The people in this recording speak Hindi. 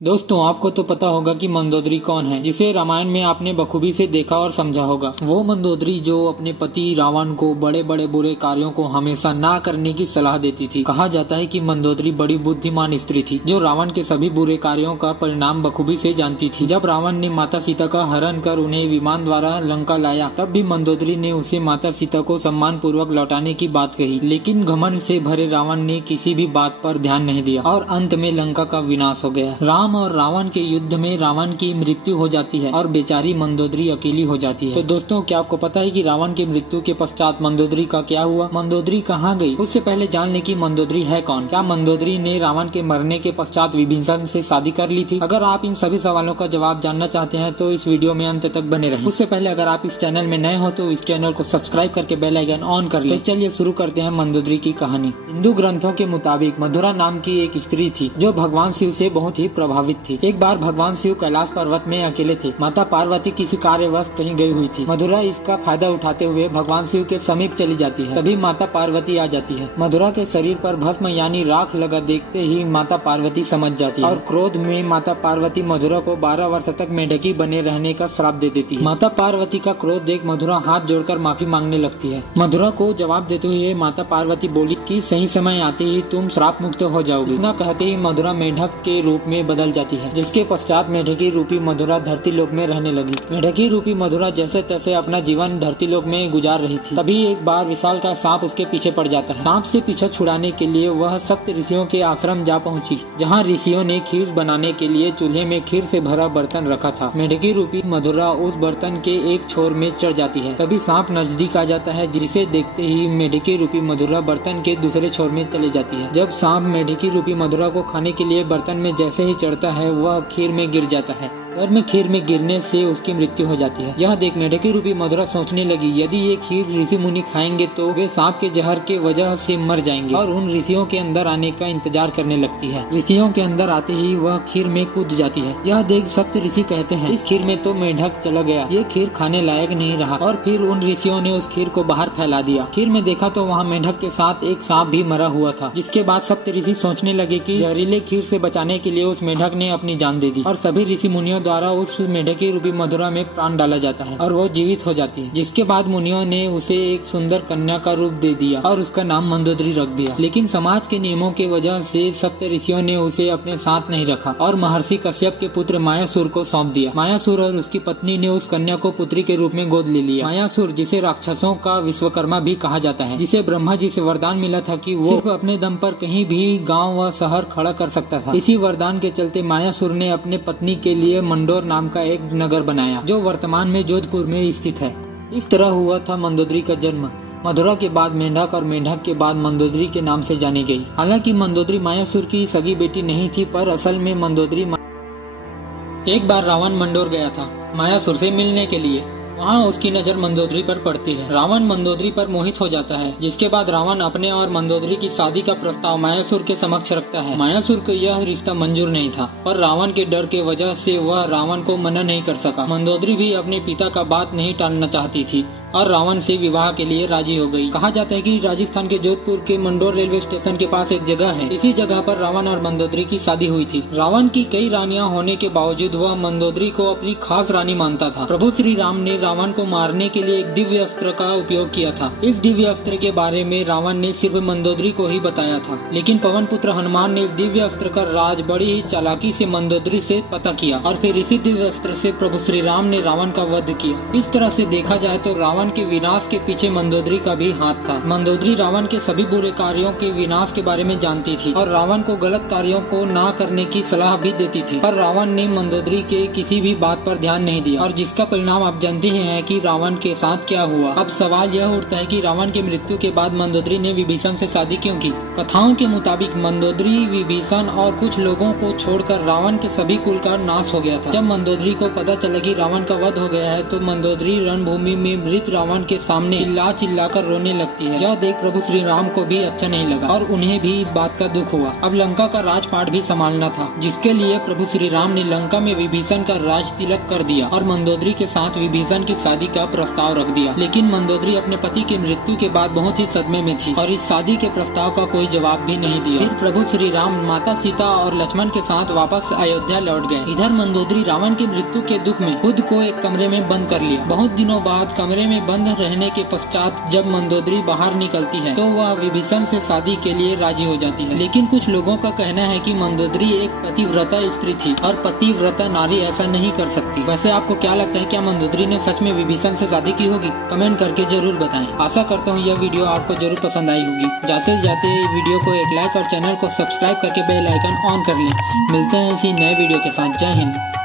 दोस्तों, आपको तो पता होगा कि मंदोदरी कौन है, जिसे रामायण में आपने बखूबी से देखा और समझा होगा। वो मंदोदरी जो अपने पति रावण को बड़े बड़े बुरे कार्यों को हमेशा ना करने की सलाह देती थी। कहा जाता है कि मंदोदरी बड़ी बुद्धिमान स्त्री थी, जो रावण के सभी बुरे कार्यों का परिणाम बखूबी से जानती थी। जब रावण ने माता सीता का हरण कर उन्हें विमान द्वारा लंका लाया, तब भी मंदोदरी ने उसे माता सीता को सम्मान पूर्वक लौटाने की बात कही। लेकिन घमंड से भरे रावण ने किसी भी बात पर ध्यान नहीं दिया और अंत में लंका का विनाश हो गया। राम और रावण के युद्ध में रावण की मृत्यु हो जाती है और बेचारी मंदोदरी अकेली हो जाती है। तो दोस्तों, क्या आपको पता है कि रावण की मृत्यु के पश्चात मंदोदरी का क्या हुआ? मंदोदरी कहाँ गई? उससे पहले जान ले कि मंदोदरी है कौन। क्या मंदोदरी ने रावण के मरने के पश्चात विभीषण से शादी कर ली थी? अगर आप इन सभी सवालों का जवाब जानना चाहते हैं तो इस वीडियो में अंत तक बने रहें। उससे पहले अगर आप इस चैनल में नए हो तो इस चैनल को सब्सक्राइब करके बेल आइकन ऑन कर ले। तो चलिए शुरू करते हैं मंदोदरी की कहानी। हिंदू ग्रंथों के मुताबिक मधुरा नाम की एक स्त्री थी जो भगवान शिव से बहुत ही प्रभावित थी। एक बार भगवान शिव कैलाश पर्वत में अकेले थे। माता पार्वती किसी कार्यवश कहीं गई हुई थी। मधुरा इसका फायदा उठाते हुए भगवान शिव के समीप चली जाती है। तभी माता पार्वती आ जाती है। मधुरा के शरीर पर भस्म यानी राख लगा देखते ही माता पार्वती समझ जाती है और क्रोध में माता पार्वती मधुरा को 12 वर्ष तक मेढकी बने रहने का श्राप दे देती है। माता पार्वती का क्रोध देख मधुरा हाथ जोड़कर माफी मांगने लगती है। मधुरा को जवाब देते हुए माता पार्वती बोली कि सही समय आते ही तुम श्राप मुक्त हो जाओगी। इतना कहते ही मधुरा मेढक के रूप में बदल जाती है, जिसके पश्चात मेढकी रूपी मधुरा धरती लोक में रहने लगी। मेढकी रूपी मधुरा जैसे तैसे अपना जीवन धरती लोक में गुजार रही थी। तभी एक बार विशाल का सांप उसके पीछे पड़ जाता है। सांप से पीछा छुड़ाने के लिए वह सप्त ऋषियों के आश्रम जा पहुंची, जहां ऋषियों ने खीर बनाने के लिए चूल्हे में खीर से भरा बर्तन रखा था। मेढकी रूपी मधुरा उस बर्तन के एक छोर में चढ़ जाती है। तभी सांप नजदीक आ जाता है, जिसे देखते ही मेढकी रूपी मधुरा बर्तन के दूसरे छोर में चली जाती है। जब सांप मेढकी रूपी मधुरा को खाने के लिए बर्तन में जैसे ही चढ़ता है, वह खीर में गिर जाता है। घर में खीर में गिरने से उसकी मृत्यु हो जाती है। यह देख मेढकी रूपी मधुरा सोचने लगी, यदि ये खीर ऋषि मुनि खाएंगे तो वे सांप के जहर के वजह से मर जाएंगे, और उन ऋषियों के अंदर आने का इंतजार करने लगती है। ऋषियों के अंदर आते ही वह खीर में कूद जाती है। यह देख सप्त ऋषि कहते हैं, इस खीर में तो मेढक चला गया, ये खीर खाने लायक नहीं रहा। और फिर उन ऋषियों ने उस खीर को बाहर फैला दिया। खीर में देखा तो वहाँ मेढक के साथ एक सांप भी मरा हुआ था। जिसके बाद सप्त ऋषि सोचने लगे कि जहरीले खीर से बचाने के लिए उस मेढक ने अपनी जान दे दी, और सभी ऋषि मुनियों द्वारा उस मेढकी रूपी मधुरा में प्राण डाला जाता है और वो जीवित हो जाती है। जिसके बाद मुनियों ने उसे एक सुंदर कन्या का रूप दे दिया और उसका नाम मंदोदरी रख दिया। लेकिन समाज के नियमों के वजह से सप्त ऋषियों ने उसे अपने साथ नहीं रखा और महर्षि कश्यप के पुत्र मायासुर को सौंप दिया। मायासुर और उसकी पत्नी ने उस कन्या को पुत्री के रूप में गोद ले लिया। मायासुर, जिसे राक्षसों का विश्वकर्मा भी कहा जाता है, जिसे ब्रह्मा जी से वरदान मिला था कि वो सिर्फ अपने दम पर कहीं भी गाँव व शहर खड़ा कर सकता था। इसी वरदान के चलते मायासुर ने अपने पत्नी के लिए मंडोर नाम का एक नगर बनाया, जो वर्तमान में जोधपुर में स्थित है। इस तरह हुआ था मंदोदरी का जन्म। मधुरा के बाद मेंढक और मेंढक के बाद मंदोदरी के नाम से जानी गई। हालांकि मंदोदरी मायासुर की सगी बेटी नहीं थी, पर असल में मंदोदरी एक बार रावण मंडोर गया था मायासुर से मिलने के लिए। वहाँ उसकी नजर मंदोदरी पर पड़ती है। रावण मंदोदरी पर मोहित हो जाता है, जिसके बाद रावण अपने और मंदोदरी की शादी का प्रस्ताव मायासुर के समक्ष रखता है। मायासुर को यह रिश्ता मंजूर नहीं था, पर रावण के डर के वजह से वह रावण को मना नहीं कर सका। मंदोदरी भी अपने पिता का बात नहीं टालना चाहती थी और रावण से विवाह के लिए राजी हो गई। कहा जाता है कि राजस्थान के जोधपुर के मंडोर रेलवे स्टेशन के पास एक जगह है। इसी जगह पर रावण और मंदोदरी की शादी हुई थी। रावण की कई रानियां होने के बावजूद वह मंदोदरी को अपनी खास रानी मानता था। प्रभु श्री राम ने रावण को मारने के लिए एक दिव्य अस्त्र का उपयोग किया था। इस दिव्य अस्त्र के बारे में रावण ने सिर्फ मंदोदरी को ही बताया था, लेकिन पवन पुत्र हनुमान ने इस दिव्य अस्त्र का राज बड़ी ही चालाकी से मंदोदरी से पता किया और फिर इसी दिव्य अस्त्र से प्रभु श्री राम ने रावण का वध किया। इस तरह से देखा जाए तो रावण के विनाश के पीछे मंदोदरी का भी हाथ था। मंदोदरी रावण के सभी बुरे कार्यों के विनाश के बारे में जानती थी और रावण को गलत कार्यों को ना करने की सलाह भी देती थी, पर रावण ने मंदोदरी के किसी भी बात पर ध्यान नहीं दिया, और जिसका परिणाम आप जानते ही हैं कि रावण के साथ क्या हुआ। अब सवाल यह उठता है कि रावण की मृत्यु के बाद मंदोदरी ने विभीषण से शादी क्यों की? कथाओं के मुताबिक मंदोदरी, विभीषण और कुछ लोगों को छोड़कर रावण के सभी कुल का नाश हो गया था। जब मंदोदरी को पता चला कि रावण का वध हो गया है, तो मंदोदरी रणभूमि में मृत दूत रावण के सामने चिल्ला चिल्ला कर रोने लगती है। यह देख प्रभु श्री राम को भी अच्छा नहीं लगा और उन्हें भी इस बात का दुख हुआ। अब लंका का राजपाट भी संभालना था, जिसके लिए प्रभु श्री राम ने लंका में विभीषण का राज तिलक कर दिया और मंदोदरी के साथ विभीषण की शादी का प्रस्ताव रख दिया। लेकिन मंदोदरी अपने पति की मृत्यु के बाद बहुत ही सदमे में थी और इस शादी के प्रस्ताव का कोई जवाब भी नहीं दिया। फिर प्रभु श्री राम माता सीता और लक्ष्मण के साथ वापस अयोध्या लौट गए। इधर मंदोदरी रावण की मृत्यु के दुख में खुद को एक कमरे में बंद कर लिया। बहुत दिनों बाद कमरे में बंद रहने के पश्चात जब मंदोदरी बाहर निकलती है तो वह विभीषण से शादी के लिए राजी हो जाती है। लेकिन कुछ लोगों का कहना है कि मंदोदरी एक पतिव्रता स्त्री थी और पतिव्रता नारी ऐसा नहीं कर सकती। वैसे आपको क्या लगता है, क्या मंदोदरी ने सच में विभीषण से शादी की होगी? कमेंट करके जरूर बताएं। आशा करता हूँ यह वीडियो आपको जरूर पसंद आई होगी। जाते जाते वीडियो को एक लाइक और चैनल को सब्सक्राइब करके बेल आइकन ऑन कर लें। मिलते हैं इसी नए वीडियो के साथ। जय हिंद।